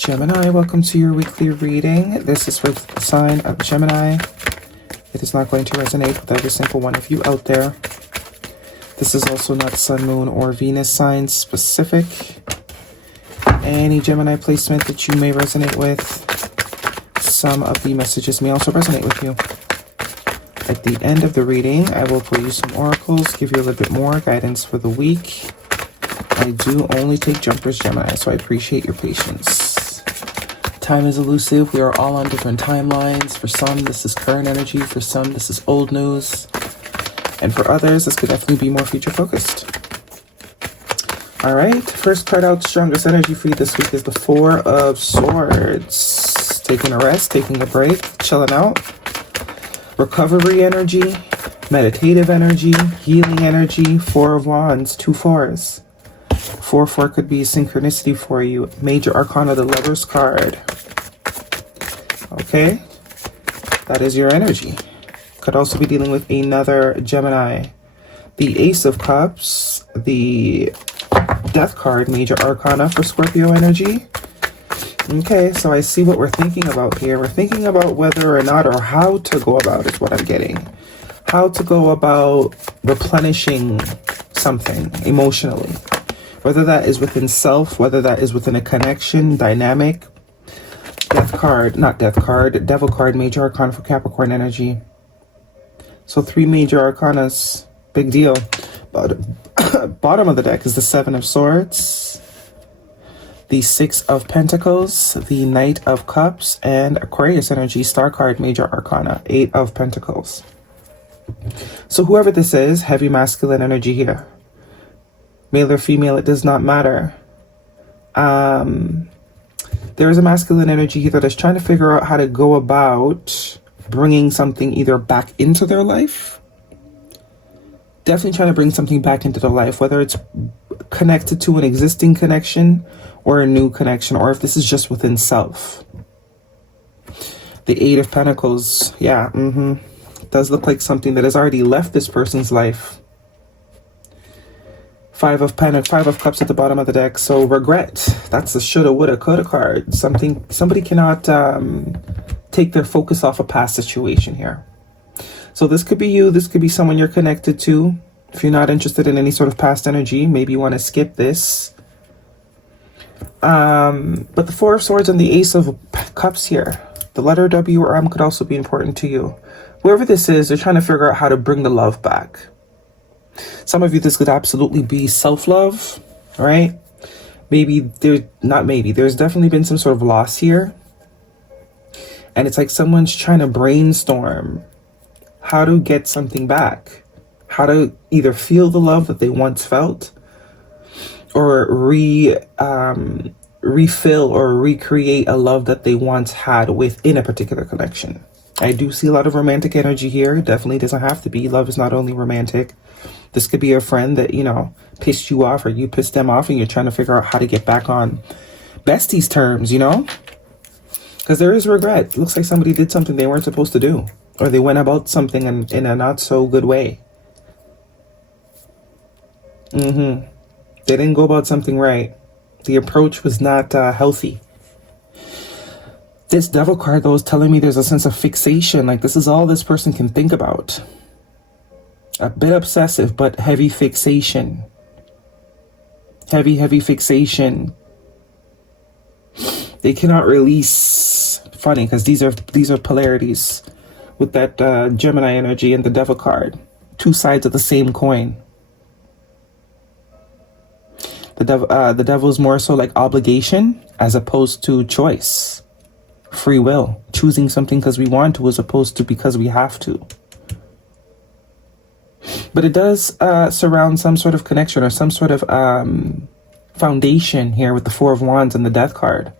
Gemini, welcome to your weekly reading. This is for the sign of Gemini. It is not going to resonate with every single one of you out there. This is also not Sun, Moon, or Venus sign specific. Any Gemini placement that you may resonate with, some of the messages may also resonate with you. At the end of the reading, I will pull you some oracles, give you a little bit more guidance for the week. I do only take jumpers, Gemini, so I appreciate your patience. Time is elusive. We are all on different timelines. For some, this is current energy. For some, this is old news. And for others, this could definitely be more future focused. All right. First card out, strongest energy for you this week is the Four of Swords. Taking a rest, taking a break, chilling out. Recovery energy, meditative energy, healing energy, Four of Wands, 2 4s. 4-4 could be synchronicity for you. Major Arcana, the Lover's card. Okay, that is your energy. Could also be dealing with another Gemini. The Ace of Cups, the Death card, Major Arcana for Scorpio energy. Okay, so I see what we're thinking about here. We're thinking about whether or not, or how to go about is what I'm getting. How to go about replenishing something emotionally. Whether that is within self, whether that is within a connection, dynamic. Death card, not Death card, Devil card, Major Arcana for Capricorn energy. So 3 Major Arcanas, big deal. Bottom of the deck is the 7 of Swords, the 6 of Pentacles, the Knight of Cups, and Aquarius energy, Star card, Major Arcana, 8 of Pentacles. So whoever this is, heavy masculine energy here. Male or female, it does not matter. There is a masculine energy here that is trying to figure out how to go about bringing something either back into their life. Definitely trying to bring something back into their life, whether it's connected to an existing connection or a new connection, or if this is just within self. The 8 of Pentacles, yeah, does look like something that has already left this person's life. 5 of Cups at the bottom of the deck. So regret. That's the shoulda, woulda, coulda card. Somebody cannot take their focus off a past situation here. So this could be you. This could be someone you're connected to. If you're not interested in any sort of past energy, maybe you want to skip this. But the 4 of Swords and the Ace of Cups here. The letter W or M could also be important to you. Whoever this is, they're trying to figure out how to bring the love back. Some of you, this could absolutely be self-love, right? There's definitely been some sort of loss here. And it's like someone's trying to brainstorm how to get something back. How to either feel the love that they once felt or refill or recreate a love that they once had within a particular connection. I do see a lot of romantic energy here. It definitely doesn't have to be. Love is not only romantic. This could be a friend that, pissed you off or you pissed them off and you're trying to figure out how to get back on besties terms, Because there is regret. It looks like somebody did something they weren't supposed to do. Or they went about something in a not so good way. They didn't go about something right. The approach was not healthy. This Devil card, though, is telling me there's a sense of fixation. Like this is all this person can think about. A bit obsessive, but heavy fixation. Heavy fixation. They cannot release. Funny, because these are polarities with that Gemini energy and the Devil card. 2 sides of the same coin. The Devil is more so like obligation as opposed to choice. Free will. Choosing something because we want to as opposed to because we have to. But it does surround some sort of connection or some sort of foundation here with the 4 of Wands and the Death card.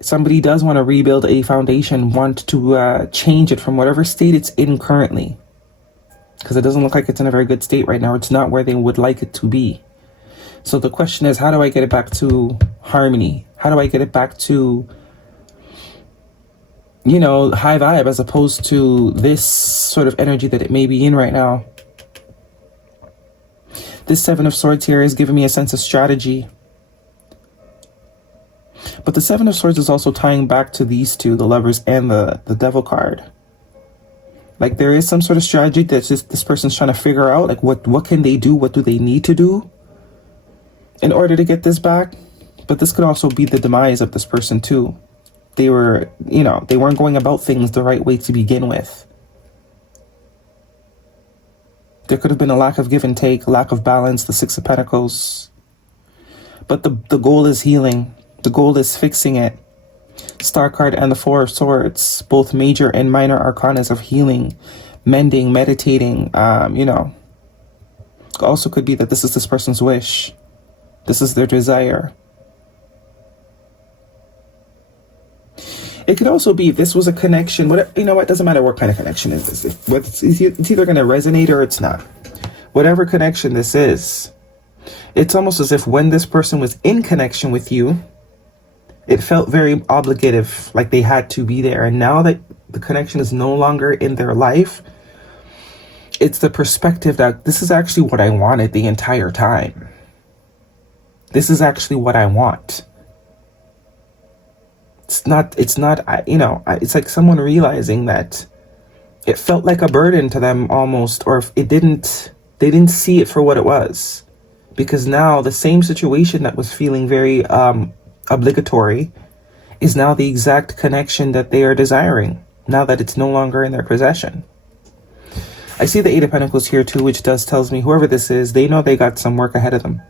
Somebody does want to rebuild a foundation, want to change it from whatever state it's in currently. Because it doesn't look like it's in a very good state right now. It's not where they would like it to be. So the question is, how do I get it back to harmony? How do I get it back to, high vibe as opposed to this sort of energy that it may be in right now? This 7 of Swords here is giving me a sense of strategy. But the Seven of Swords is also tying back to these two, the Lovers and the Devil card. Like there is some sort of strategy that this person's trying to figure out. Like what can they do? What do they need to do in order to get this back? But this could also be the demise of this person too. They were, they weren't going about things the right way to begin with. There could have been a lack of give and take, lack of balance, the Six of Pentacles. But the goal is healing. The goal is fixing it. Star card and the Four of Swords, both major and minor arcanas of healing, mending, meditating. Also could be that this is this person's wish. This is their desire. It could also be if this was a connection. It doesn't matter what kind of connection it is. It's either going to resonate or it's not. Whatever connection this is, it's almost as if when this person was in connection with you, it felt very obligative, like they had to be there. And now that the connection is no longer in their life, it's the perspective that this is actually what I wanted the entire time. This is actually what I want. It's like someone realizing that it felt like a burden to them almost, or if they didn't see it for what it was. Because now the same situation that was feeling very obligatory is now the exact connection that they are desiring, now that it's no longer in their possession. I see the Eight of Pentacles here too, which tells me whoever this is, they know they got some work ahead of them.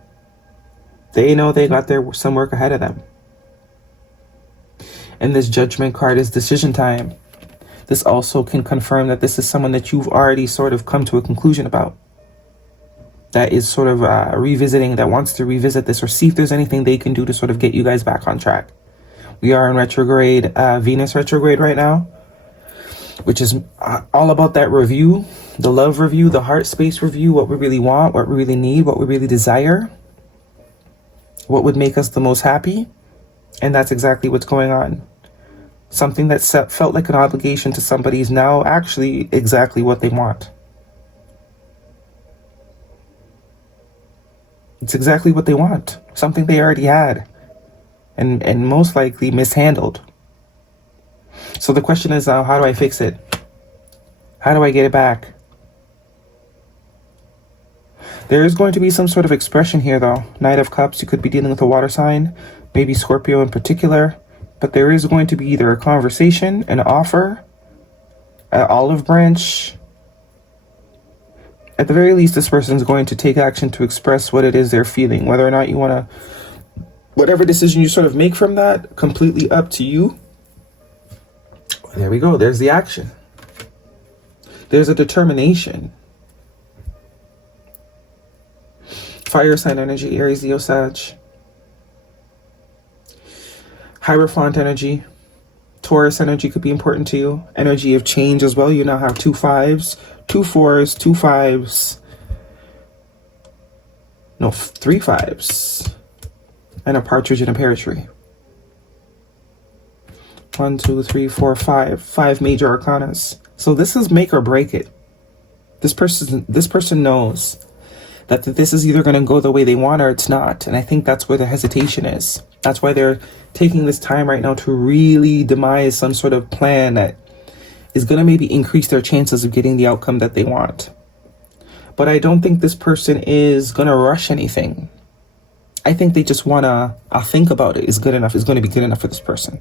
They know they got some work ahead of them. And this Judgment card is decision time. This also can confirm that this is someone that you've already sort of come to a conclusion about. That is sort of revisiting, that wants to revisit this or see if there's anything they can do to sort of get you guys back on track. We are in retrograde, Venus retrograde right now, which is all about that review, the love review, the heart space review, what we really want, what we really need, what we really desire, what would make us the most happy. And that's exactly what's going on. Something that felt like an obligation to somebody is now actually exactly what they want. It's exactly what they want. Something they already had. And most likely mishandled. So the question is now, how do I fix it? How do I get it back? There is going to be some sort of expression here though. Knight of Cups, you could be dealing with a water sign, maybe Scorpio in particular. But there is going to be either a conversation, an offer, an olive branch. At the very least, this person is going to take action to express what it is they're feeling. Whether or not you want to, whatever decision you sort of make from that, completely up to you. There we go. There's the action. There's a determination. Fire sign energy, Aries, Leo, Sag. Hierophant energy. Taurus energy could be important to you. Energy of change as well. You now have 2 5s, 2 4s, 2 5s. No, 3 5s. And a partridge in a pear tree. 1, 2, 3, 4, 5. 5 major arcanas. So this is make or break it. This person knows that this is either going to go the way they want or it's not. And I think that's where the hesitation is. That's why they're taking this time right now to really demise some sort of plan that is going to maybe increase their chances of getting the outcome that they want. But I don't think this person is going to rush anything. I think they just want to think about it is good enough, is going to be good enough for this person.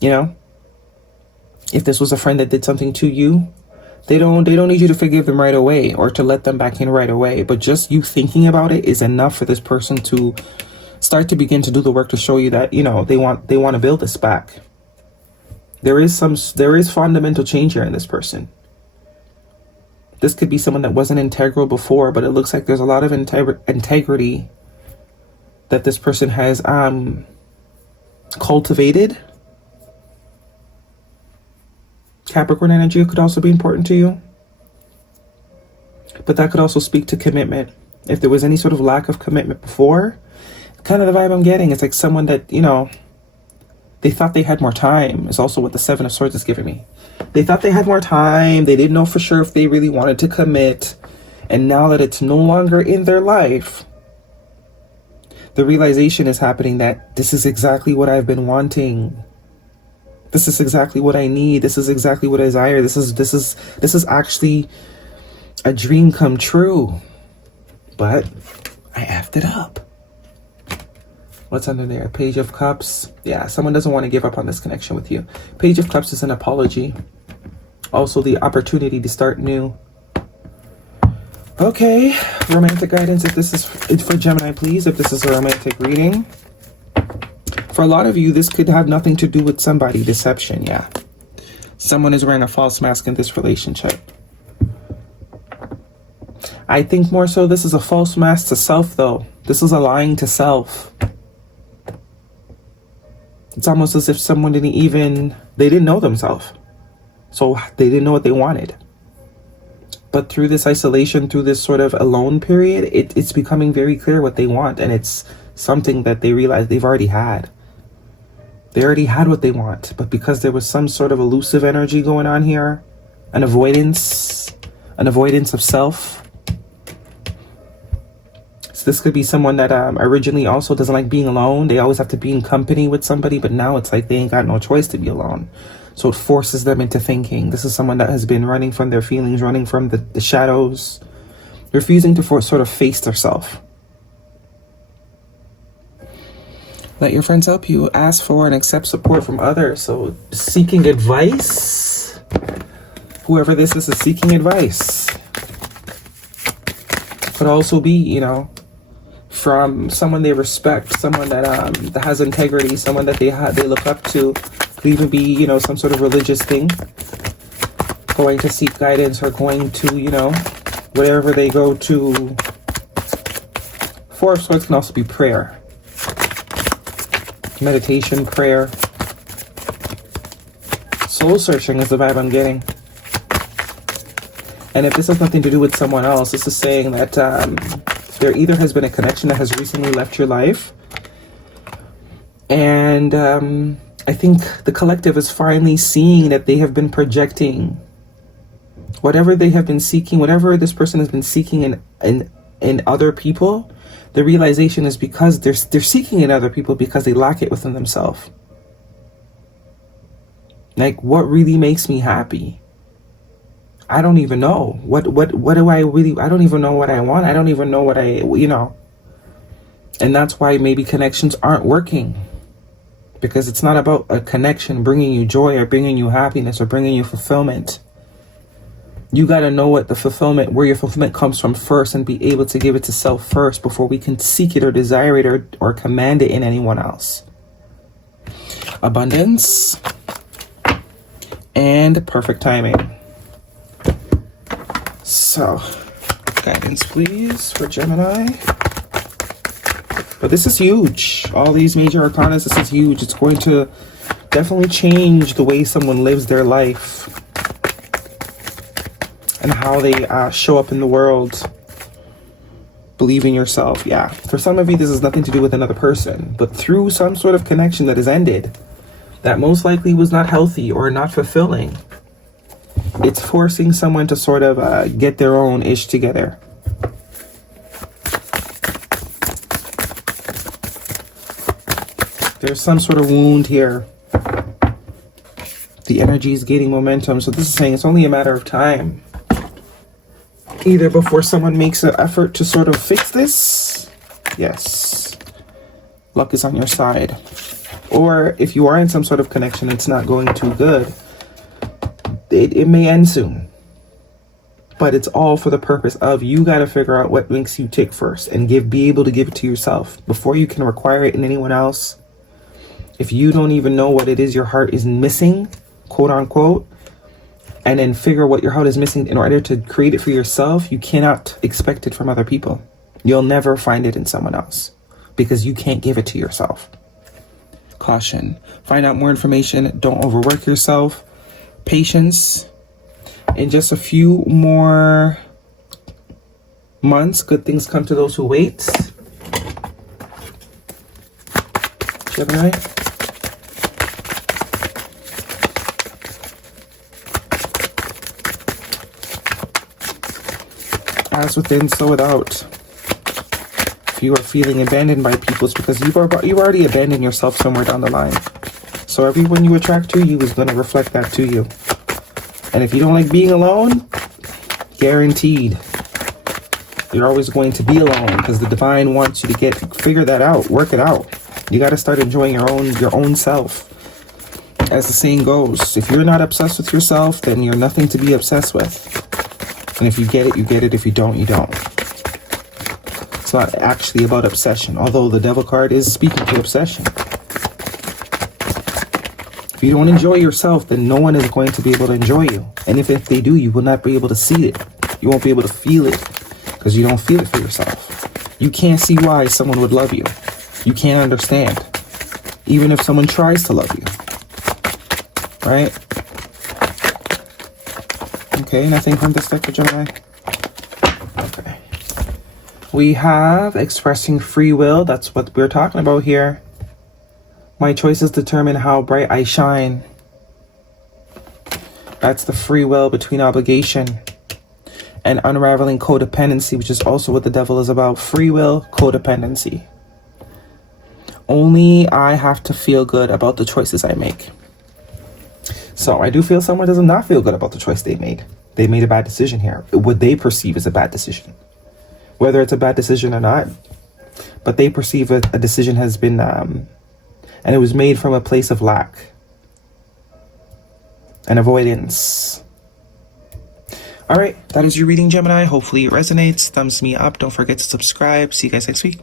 You know? If this was a friend that did something to you, they don't need you to forgive them right away or to let them back in right away. But just you thinking about it is enough for this person to start to begin to do the work to show you that, you know, they want to build this back. There is fundamental change here in this person. This could be someone that wasn't integral before, but it looks like there's a lot of integrity that this person has cultivated. Capricorn energy could also be important to you. But that could also speak to commitment. If there was any sort of lack of commitment before, kind of the vibe I'm getting, it's like someone that, you know, they thought they had more time is also what the Seven of Swords is giving me. They thought they had more time. They didn't know for sure if they really wanted to commit. And now that it's no longer in their life, The realization is happening that this is exactly what I've been wanting. This is exactly what I need. This is exactly what I desire. This is actually a dream come true. But I effed it up. What's under there? Page of Cups. Yeah, someone doesn't want to give up on this connection with you. Page of Cups is an apology. Also the opportunity to start new. Okay, romantic guidance. If this is for Gemini, please. If this is a romantic reading. For a lot of you, this could have nothing to do with somebody. Deception, yeah. Someone is wearing a false mask in this relationship. I think more so this is a false mask to self, though. This is a lying to self. It's almost as if someone they didn't know themselves. So they didn't know what they wanted. But through this isolation, through this sort of alone period, it's becoming very clear what they want. And it's something that they realize they've already had. They already had what they want. But because there was some sort of elusive energy going on here, an avoidance of self. So this could be someone that originally also doesn't like being alone. They always have to be in company with somebody. But now it's like they ain't got no choice to be alone. So it forces them into thinking. This is someone that has been running from their feelings, running from the shadows, refusing to sort of face their self. Let your friends help you. Ask for and accept support from others. So seeking advice. Whoever this is seeking advice. Could also be, from someone they respect, someone that has integrity, someone that they look up to. Could even be, some sort of religious thing. Going to seek guidance or going to, wherever they go to. Four of Swords can also be prayer. Meditation, prayer. Soul searching is the vibe I'm getting. And if this has nothing to do with someone else, this is saying that there either has been a connection that has recently left your life. And I think the collective is finally seeing that they have been projecting whatever they have been seeking, whatever this person has been seeking in other people. The realization is because they're seeking in other people because they lack it within themselves. Like, what really makes me happy? I don't even know. What do I really, I don't even know what I want. I don't even know what and that's why maybe connections aren't working. Because it's not about a connection bringing you joy or bringing you happiness or bringing you fulfillment. You got to know where your fulfillment comes from first and be able to give it to self first before we can seek it or desire it or command it in anyone else. Abundance and perfect timing. So, guidance please for Gemini. But this is huge. All these major arcana, this is huge. It's going to definitely change the way someone lives their life. And how they show up in the world. Believe in yourself. Yeah. For some of you, this has nothing to do with another person. But through some sort of connection that has ended. That most likely was not healthy or not fulfilling. It's forcing someone to sort of get their own ish together. There's some sort of wound here. The energy is gaining momentum. So this is saying it's only a matter of time. Either before someone makes an effort to sort of fix this. Yes. Luck is on your side. Or if you are in some sort of connection, it's not going too good. It may end soon. But it's all for the purpose of you got to figure out what makes you tick first. And be able to give it to yourself. Before you can require it in anyone else. If you don't even know what it is your heart is missing, quote unquote. And then figure what your heart is missing in order to create it for yourself. You cannot expect it from other people. You'll never find it in someone else. Because you can't give it to yourself. Caution. Find out more information. Don't overwork yourself. Patience. In just a few more months, good things come to those who wait. Gemini. As within, so without. if you are feeling abandoned by people, it's because you've already abandoned yourself somewhere down the line. So everyone you attract to you is going to reflect that to you. And if you don't like being alone, guaranteed, you're always going to be alone, because the divine wants you to figure that out, work it out. You got to start enjoying your own self. As the saying goes, if you're not obsessed with yourself, then you're nothing to be obsessed with. And if you get it, you get it. If you don't, you don't. It's not actually about obsession, although the devil card is speaking to obsession. If you don't enjoy yourself, then no one is going to be able to enjoy you. And if they do, you will not be able to see it. You won't be able to feel it, because you don't feel it for yourself. You can't see why someone would love you. You can't understand, even if someone tries to love you. Right? Okay, nothing from this deck for Gemini. Okay. We have expressing free will. That's what we're talking about here. My choices determine how bright I shine. That's the free will between obligation and unraveling codependency, which is also what the devil is about. Free will, codependency. Only I have to feel good about the choices I make. So I do feel someone does not feel good about the choice they made. They made a bad decision here. What they perceive as a bad decision. Whether it's a bad decision or not. But they perceive a decision has been, and it was made from a place of lack and avoidance. All right, that is your reading, Gemini. Hopefully it resonates. Thumbs me up. Don't forget to subscribe. See you guys next week.